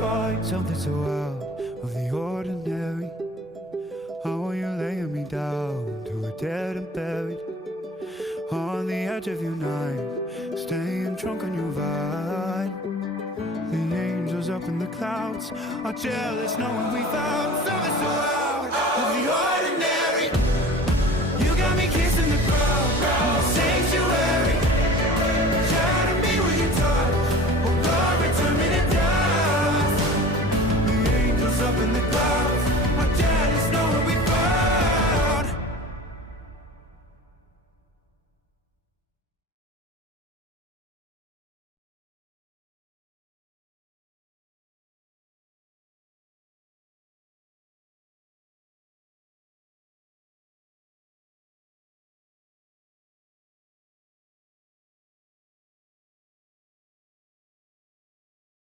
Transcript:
find something so out of the ordinary. How are you laying me down to a dead and buried on the edge of your night, staying drunk on your vine. The angels up in the clouds are jealous knowing we found something so out of the ordinary.